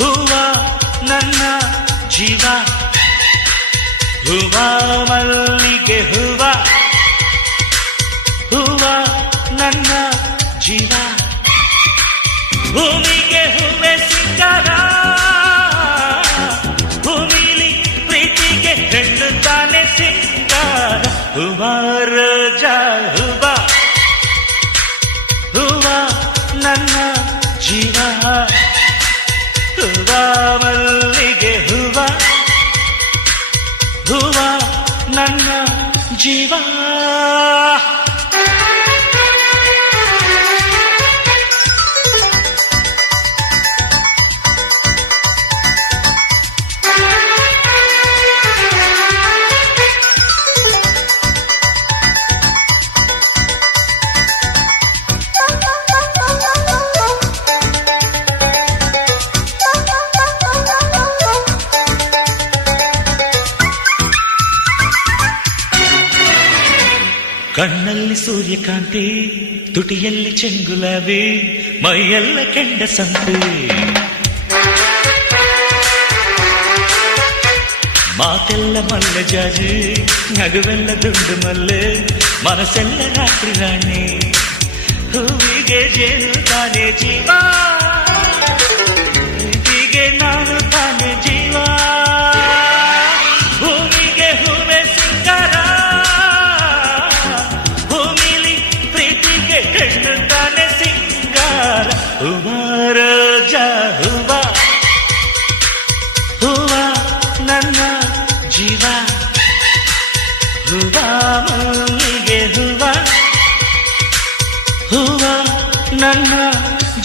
ಹೂವ ನನ್ನ ಜೀವ, ಹೂವ ಮಲ್ಲಿಗೆ ಹೂವ, ಹೂವ ನನ್ನ ಜೀವ, ಭೂಮಿಗೆ ಹೂವೆ ಸಿಂಗಾರ, ಭೂಮಿಲಿ ಪ್ರೀತಿಗೆ ಹೆಣ್ಣು ತಾನೆ ಸಿಂಗಾರ, ಹೂವ ರೋಜಾ ಹೂವ, ಹೂವ ನನ್ನ ಜೀವ, ಹೂವ ಮಲ್ಲಿಗೆ ಹೂವ, ಹೂವ ನನ್ನ ಜೀವ. ಕಣ್ಣಲ್ಲಿ ಸೂರ್ಯಕಾಂತಿ, ತುಟಿಯಲ್ಲಿ ಚೆಂಗುಲಾಬಿ, ಮೈಯೆಲ್ಲ ಕೆಂಡ ಸಂತೆ, ಮಾತೆಲ್ಲ ಮಲ್ಲೆ ಜಾಜಿ, ನಗುವೆಲ್ಲ ದುಂಡು ಮಲ್ಲೆ, ಮನಸ್ಸೆಲ್ಲ ರಾತ್ರಿ ರಾಣಿ, ಹೂವಿಗೆ ಜೇನು ತಾನೆ ಜೀವ, ಹೀಗೆ ನಾನು ತಾನೆ ಜೀವ, ಭೂಮಿಗೆ ಹೂವೆ ಸಿಂಗಾರ, ಹೆಣ್ಣು ತಾನೆ ಸಿಂಗಾರ, ಹೂವ ರೋಜಾ ಹೂವ, ಹೂವ ನನ್ನ ಜೀವ, ಹೂವ ಮಲ್ಲಿಗೆ ಹೂವ, ಹೂವ ನನ್ನ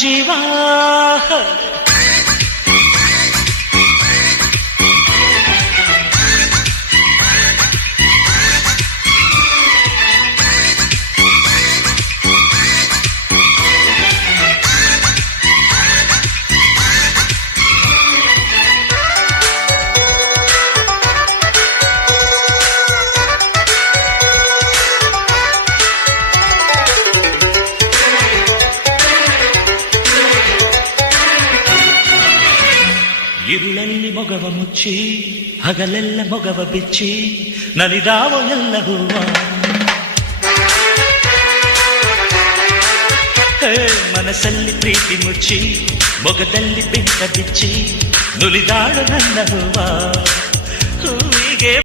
ಜೀವ. ഇരുಳಲ್ಲಿ ಮೊಗವ ಮುಚ್ಚಿ, ಹಗಲೆಲ್ಲ ಮೊಗವ ಬಿಚ್ಚಿ, ನಲಿದಾವ ಎಲ್ಲ ಹೂವ, ಮನಸ್ಸಲ್ಲಿ ಪ್ರೀತಿ ಮುಚ್ಚಿ, ಮೊಗದಲ್ಲಿ ಬೆಂಕ ಬಿಚ್ಚಿ, ನುಲಿದಾಳು ನನ್ನ ಹೂವ, ಹೂವಿಗೆ